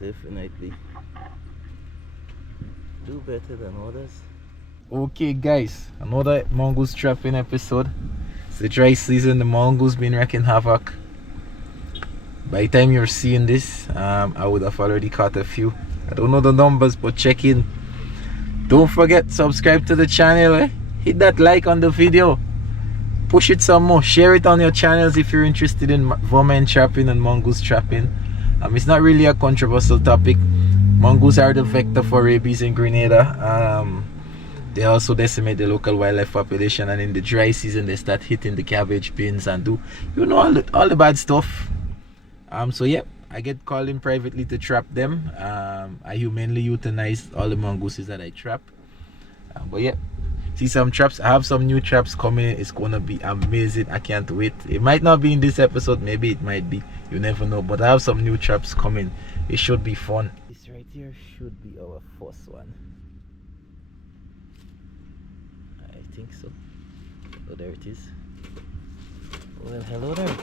definitely do better than others. Okay guys, another mongoose trapping episode. It's the dry season, the mongoose been wreaking havoc. By the time you're seeing this, I would have already caught a few. I don't know the numbers, but check in. Don't forget, subscribe to the channel, hit that like on the video, push it some more, share it on your channels if you're interested in vermin trapping and mongoose trapping. It's not really a controversial topic. Mongoose are the vector for rabies in Grenada. They also decimate the local wildlife population, and in the dry season they start hitting the cabbage bins and do all the bad stuff. So yeah, I get called in privately to trap them. I humanely euthanize all the mongooses that I trap. But yeah, see some traps. I have some new traps coming. It's gonna be amazing. I can't wait. It might not be in this episode, maybe it might be, you never know, but I have some new traps coming. It should be fun. This right here should be our first one. I think so. Oh, there it is. Well, hello there.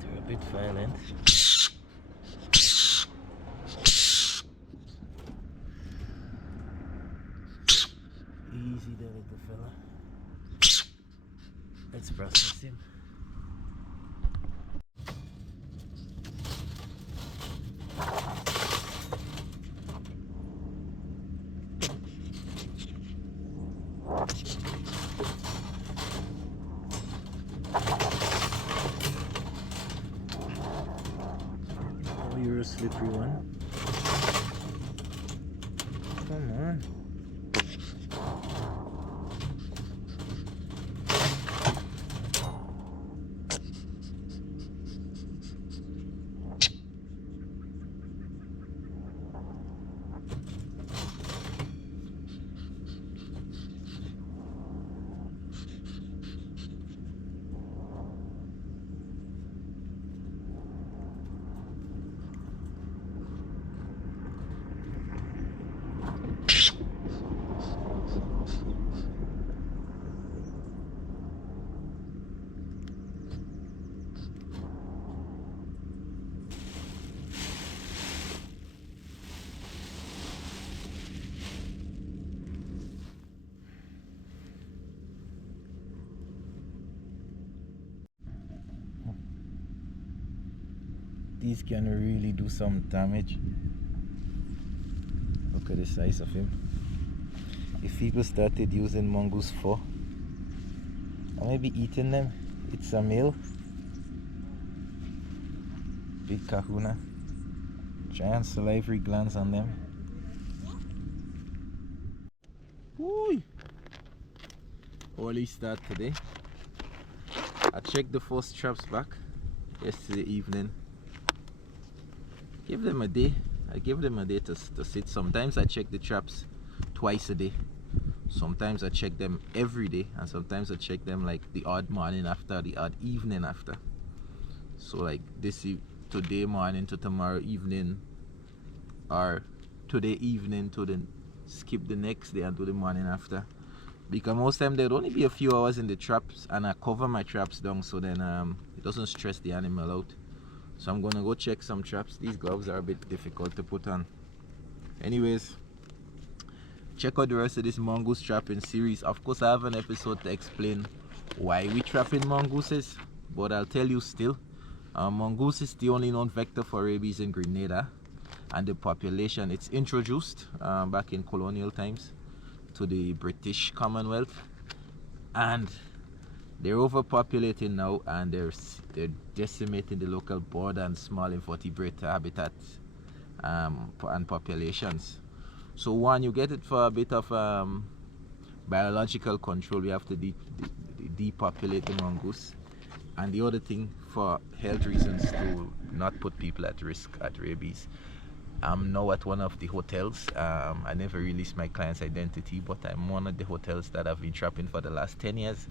They're a bit violent. Easy there, little fella. Let's process him. Oh, you're a slippery one. Come on. These can really do some damage. Look at the size of him. If people started using mongoose fur, or maybe eating them, it's a meal. Big kahuna. Giant salivary glands on them. Woo! Early start today. I checked the first traps back yesterday evening. Give them a day. I give them a day to sit. Sometimes I check the traps twice a day. Sometimes I check them every day, and sometimes I check them like the odd morning after, the odd evening after. So like today morning to tomorrow evening, or today evening to then skip the next day and do the morning after. Because most time there'd only be a few hours in the traps, and I cover my traps down so then it doesn't stress the animal out. So I'm gonna go check some traps. These gloves are a bit difficult to put on. Anyways, check out the rest of this mongoose trapping series. Of course, I have an episode to explain why we trapping mongooses, but I'll tell you still. Mongoose is the only known vector for rabies in Grenada, and the population, it's introduced back in colonial times to the British Commonwealth, and they're overpopulating now, and they're decimating the local bird and small invertebrate habitats and populations. So one, you get it for a bit of biological control. We have to depopulate the mongoose, and the other thing for health reasons to not put people at risk at rabies. I'm now at one of the hotels. I never released my client's identity, but I'm one of the hotels that I've been trapping for the last 10 years.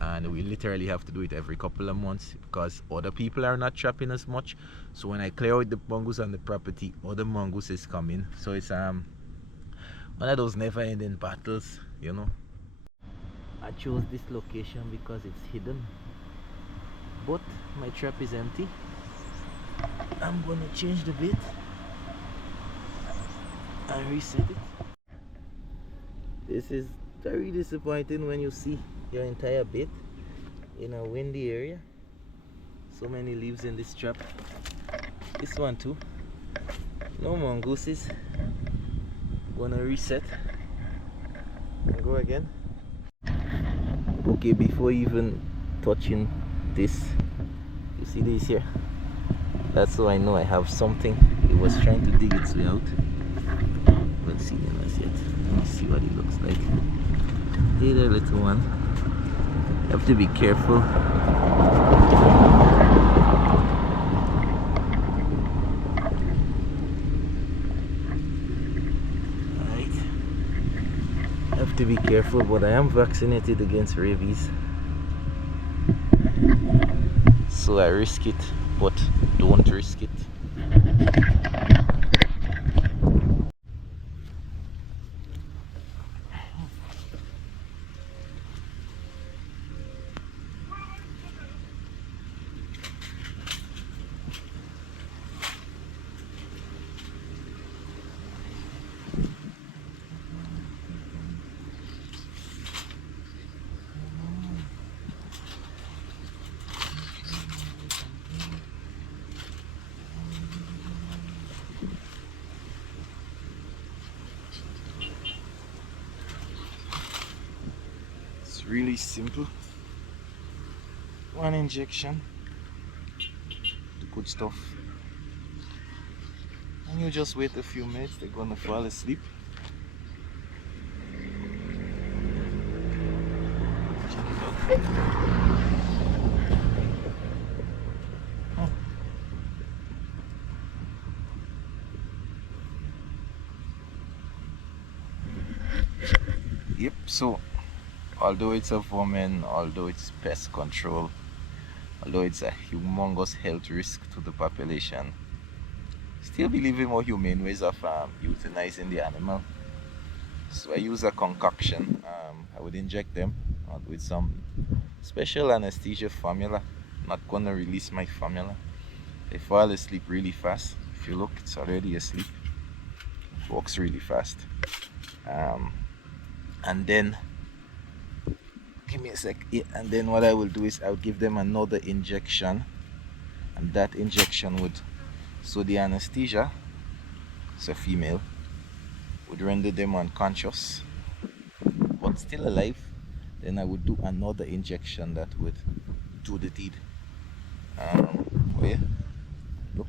And we literally have to do it every couple of months because other people are not trapping as much. So when I clear out the mongoose on the property, other mongooses come in. So it's One of those never ending battles, you know. I chose this location because it's hidden, but my trap is empty. I'm gonna change the bait and reset it. This is very disappointing when you see your entire bait in a windy area. So many leaves in this trap. This one too. No mongooses. Gonna reset and go again. Okay, before even touching this, you see this here? That's how I know I have something. It was trying to dig its way out. Haven't seen him as yet. Let me see what he looks like. Hey there, little one. You have to be careful. To be careful, but I am vaccinated against rabies, so I risk it, but don't risk it. Really simple. One injection, the good stuff, and you just wait a few minutes. They're gonna fall asleep. Yep, so although it's a vermin, although it's pest control, although it's a humongous health risk to the population, still believe in more humane ways of euthanizing the animal. So I use a concoction. I would inject them with some special anesthesia formula. Not gonna release my formula. They fall asleep really fast. If you look, it's already asleep. It walks really fast. And then give me a sec. Yeah, and then what I will do is I'll give them another injection, and that injection would, so the anesthesia, it's a female, would render them unconscious but still alive. Then I would do another injection that would do the deed. Look,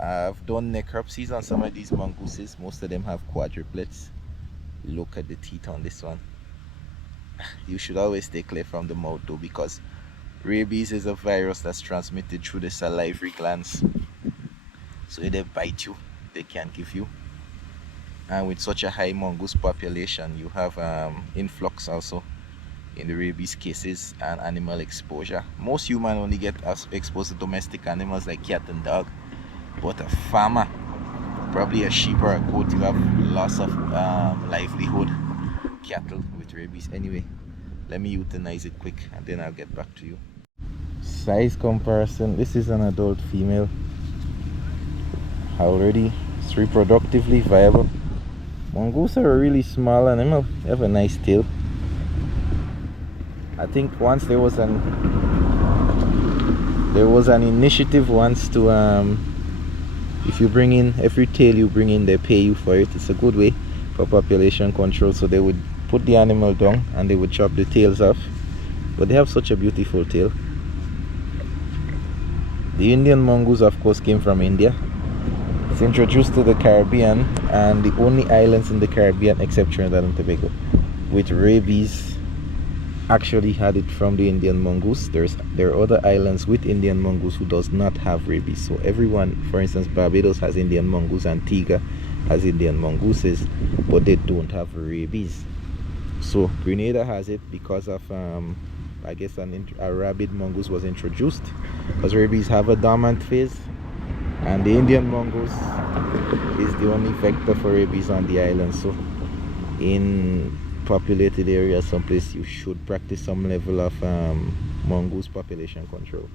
I've done necropsies on some of these mongooses. Most of them have quadruplets. Look at the teeth on this one. You should always stay clear from the mouth though, because rabies is a virus that's transmitted through the salivary glands. So if they bite you, they can give you. And with such a high mongoose population, you have influx also in the rabies cases and animal exposure. Most humans only get exposed to domestic animals like cat and dog, but a farmer, probably a sheep or a goat, you have loss of livelihood. Cattle with rabies. Anyway, let me euthanize it quick and then I'll get back to you. Size comparison. This is an adult female. Already it's reproductively viable. Mongoose are a really small animal. They have a nice tail. I think once there was an initiative once to if you bring in every tail you bring in, they pay you for it. It's a good way for population control. So they would put the animal down and they would chop the tails off, but they have such a beautiful tail. The Indian mongoose, of course, came from India. It's introduced to the Caribbean, and the only islands in the Caribbean except Trinidad and Tobago with rabies actually had it from the Indian mongoose. There are other islands with Indian mongoose who does not have rabies. So everyone, for instance, Barbados has Indian mongoose, Antigua has Indian mongooses, but they don't have rabies. So Grenada has it because of I guess a rabid mongoose was introduced, because rabies have a dormant phase And the Indian Mongoose is the only vector for rabies on the island. So in populated areas, someplace you should practice some level of mongoose population control.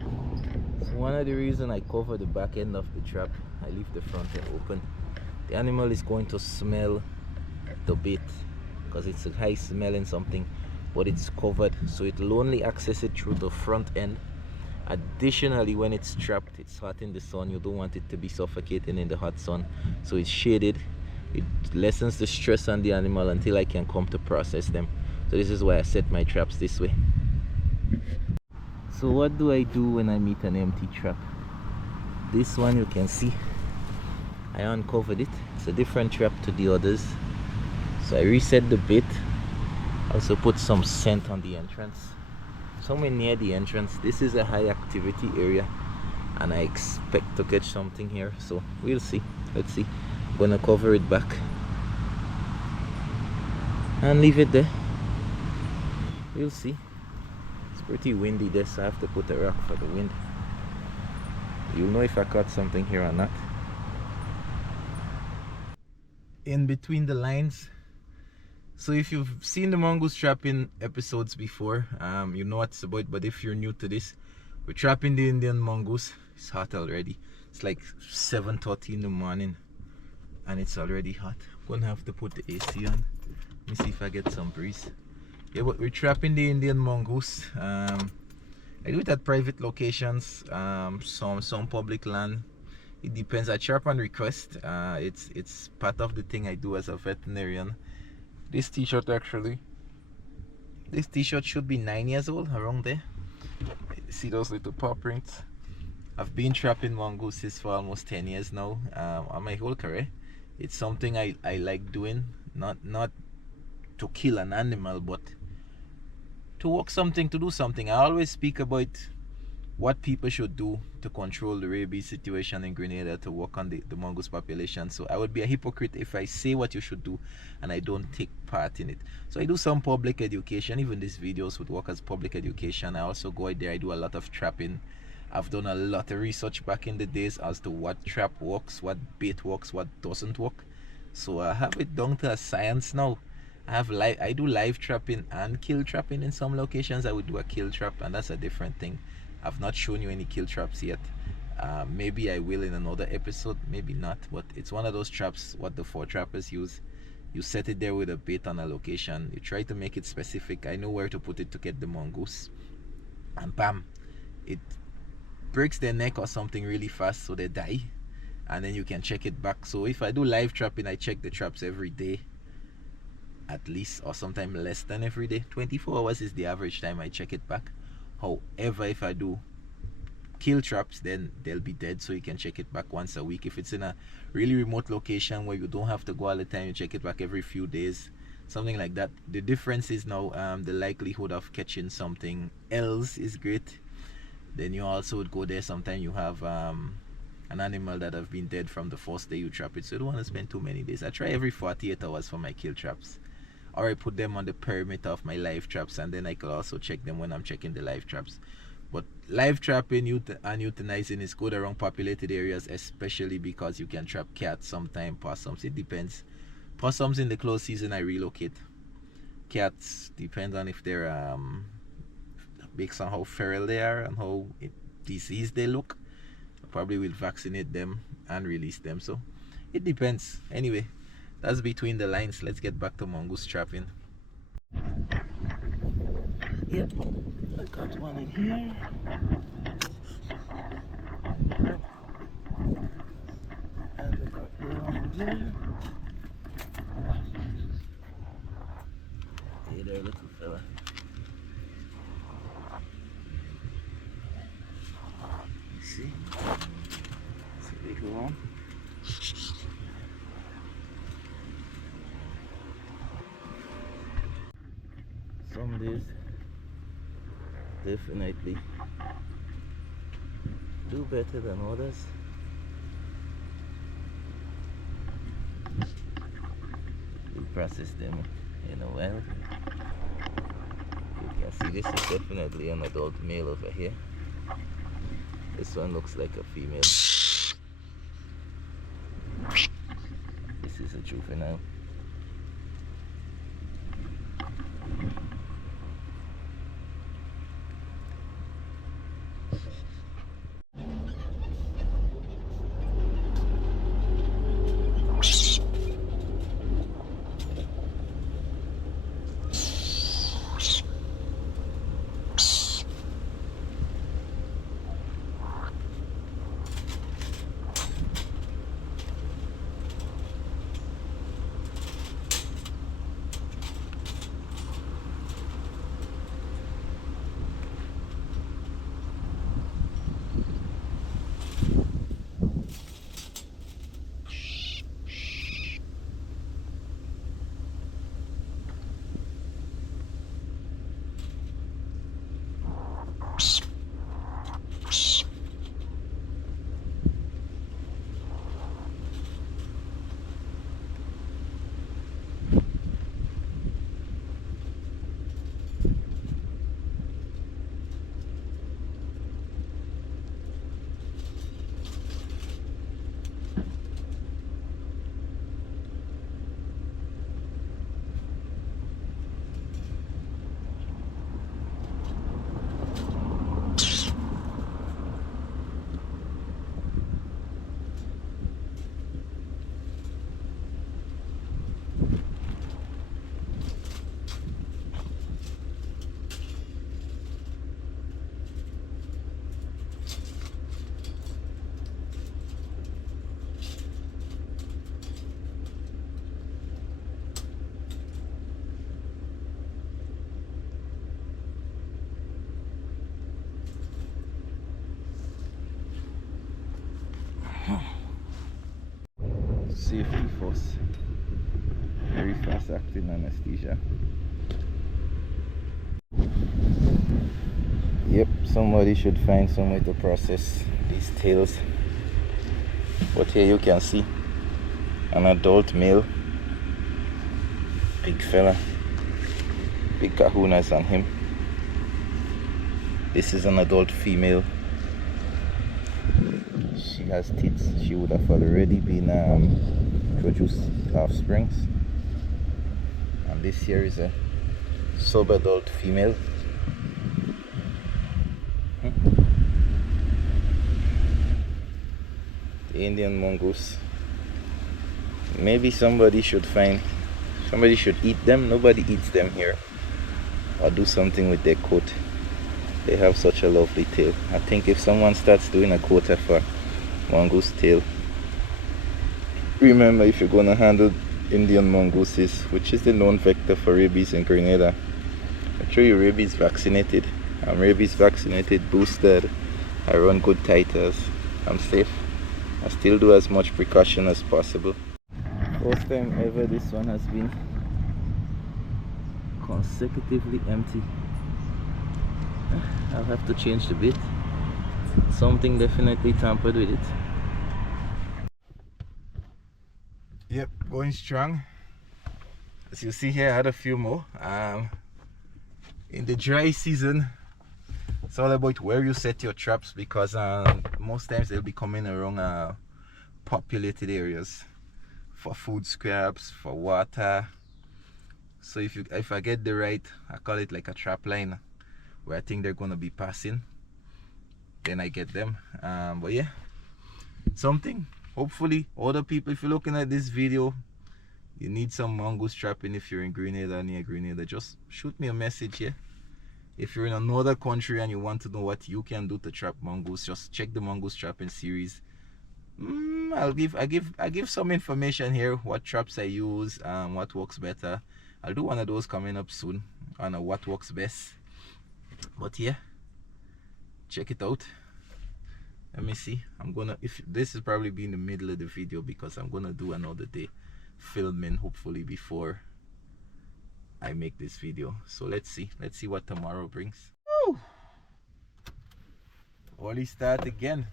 So one of the reasons I cover the back end of the trap, I leave the front end open. The animal is going to smell the bait because it's a high smelling something, but it's covered, so it will only access it through the front end. Additionally, when it's trapped, it's hot in the sun. You don't want it to be suffocating in the hot sun, so it's shaded. It lessens the stress on the animal until I can come to process them. So this is why I set my traps this way. So what do I do when I meet an empty trap? This one, you can see I uncovered it. It's a different trap to the others. So I reset the bait. Also put some scent on the entrance. Somewhere near the entrance. This is a high activity area and I expect to catch something here. So we'll see. Let's see. I'm gonna cover it back and leave it there. We'll see. It's pretty windy there, so I have to put a rock for the wind. You'll know if I caught something here or not. In between the lines. So if you've seen the mongoose trapping episodes before, you know what it's about. But if you're new to this, we're trapping the Indian mongoose. It's hot already. It's like 7:30 in the morning and it's already hot. I'm gonna have to put the AC on. Let me see if I get some breeze. Yeah, but we're trapping the Indian mongoose. I do it at private locations, some public land. It depends. I trap on request. It's part of the thing I do as a veterinarian. This t-shirt should be 9 years old, around there. See those little paw prints? I've been trapping mongooses for almost 10 years now. On my whole career, it's something I like doing. Not to kill an animal, but to work something, to do something. I always speak about what people should do to control the rabies situation in Grenada, to work on the mongoose population. So I would be a hypocrite if I say what you should do and I don't take part in it. So I do some public education. Even these videos would work as public education. I also go out there, I do a lot of trapping. I've done a lot of research back in the days as to what trap works, what bait works, what doesn't work. So I have it down to a science now. I do live trapping and kill trapping. In some locations I would do a kill trap, and that's a different thing. I've not shown you any kill traps yet. Maybe I will in another episode, maybe not, but it's one of those traps what the 4 trappers use. You set it there with a bait on a location, you try to make it specific. I know where to put it to get the mongoose, and bam, it breaks their neck or something really fast, so they die, and then you can check it back. So if I do live trapping, I check the traps every day at least, or sometimes less than every day. 24 hours is the average time I check it back. However, if I do kill traps, then they'll be dead, so you can check it back once a week. If it's in a really remote location where you don't have to go all the time, you check it back every few days, something like that. The difference is now the likelihood of catching something else is great. Then you also would go there, sometimes you have an animal that have been dead from the first day you trap it, so you don't want to spend too many days. I try every 48 hours for my kill traps, or I put them on the perimeter of my live traps, and then I could also check them when I'm checking the live traps. But live trapping and euthanizing is good around populated areas, especially because you can trap cats, sometimes possums. It depends. Possums in the close season I relocate. Cats depends on if they're based on how feral they are and how diseased they look. I probably will vaccinate them and release them. So it depends. Anyway, that's between the lines. Let's get back to mongoose trapping. Yep, I got one in here. And I got one in there. Hey there, little fella. You see? It's a big one. Some days definitely do better than others. We process them in a while. You can see this is definitely an adult male over here. This one looks like a female. a juvenile. Safety first. Very fast acting anesthesia. Yep, somebody should find some way to process these tails. But here you can see an adult male. Big fella. Big kahunas on him. This is an adult female. She has tits. She would have already been produced offsprings. And this here is a sub-adult female. The Indian Mongoose. Maybe somebody should eat them. Nobody eats them here. Or do something with their coat. They have such a lovely tail. I think if someone starts doing a quota for mongoose tail, remember, if you're gonna handle Indian mongooses, which is the known vector for rabies in Grenada, make sure you're rabies vaccinated. I'm rabies vaccinated, boosted. I run good titers. I'm safe. I still do as much precaution as possible. First time ever this one has been consecutively empty. I'll have to change the bit. Something definitely tampered with it. Yep, going strong. As you see here, I had a few more. In the dry season, it's all about where you set your traps, because most times they'll be coming around populated areas for food scraps, for water. So if I get the right, I call it like a trap line, where I think they're gonna be passing, then I get them. But yeah, something. Hopefully other people, if you're looking at this video, you need some mongoose trapping. If you're in Grenada, near Grenada, just shoot me a message here. If you're in another country and you want to know what you can do to trap mongoose, just check the mongoose trapping series. I give some information here, what traps I use, what works better. I'll do one of those coming up soon on what works best. But yeah, check it out. Let me see. If this is probably be in the middle of the video, because I'm gonna do another day filming, hopefully before I make this video. So let's see what tomorrow brings. Woo! Only start again.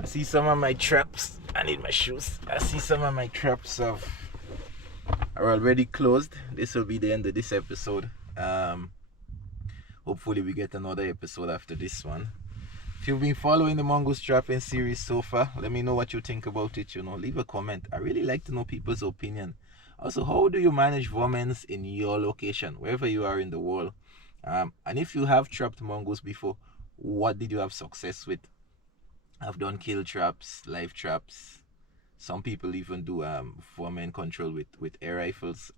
I see some of my traps. I need my shoes. I see some of my traps are already closed. This will be the end of this episode. Hopefully we get another episode after this one. If you've been following the mongoose trapping series so far, let me know what you think about it. Leave a comment. I really like to know people's opinion. Also, how do you manage vermin in your location, wherever you are in the world? And if you have trapped mongoose before, what did you have success with? I've done kill traps, live traps. Some people even do vermin control with air rifles.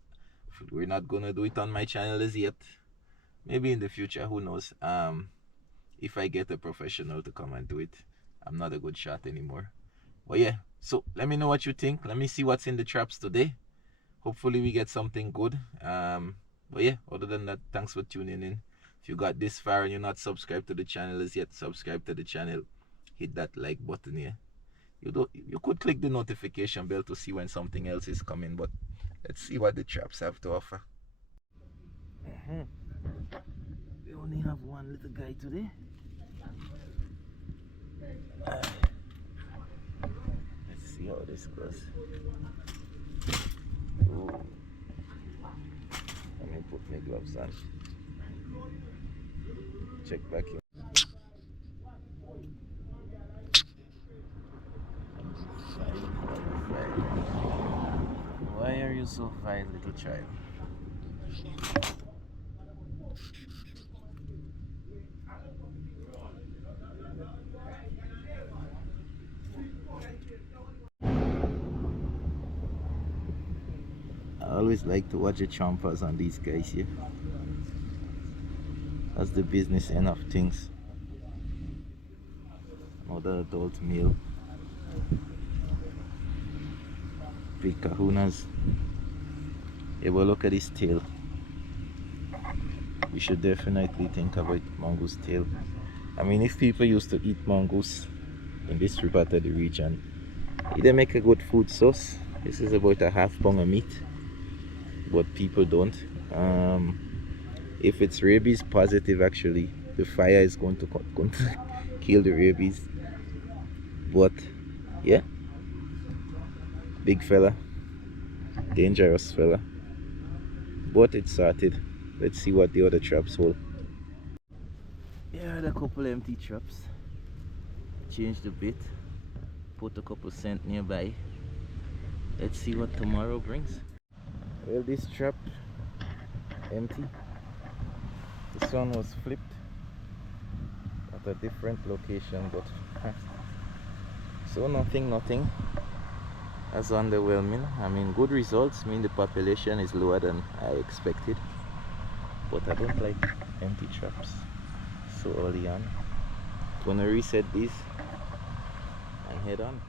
We're not gonna do it on my channel as yet. Maybe in the future, who knows? If I get a professional to come and do it. I'm not a good shot anymore. But yeah, so let me know what you think. Let me see what's in the traps today. Hopefully we get something good. But yeah, other than that, thanks for tuning in. If you got this far and you're not subscribed to the channel as yet, subscribe to the channel. Hit that like button here. You could click the notification bell to see when something else is coming, but let's see what the traps have to offer. We only have one little guy today. Let's see how this goes. Ooh. Let me put my gloves on. Check back here. Why are you so fine, little child? I always like to watch the chompers on these guys here. That's the business end of things. Another adult male. Big kahunas. Yeah, but look at his tail. We should definitely think about mongoose tail. I mean, if people used to eat mongoose in this part of the region, they make a good food source. This is about a half pound of meat, but people don't. If it's rabies positive, actually the fire is going to kill the rabies. But yeah, big fella, dangerous fella, but it's sorted. Let's see what the other traps hold. Yeah, a couple empty traps. Changed a bit, put a couple cent nearby. Let's see what tomorrow brings. Well, this trap empty. This one was flipped at a different location, but so nothing as underwhelming. I mean, good results mean the population is lower than I expected, but I don't like empty traps so early on. Gonna reset these and head on.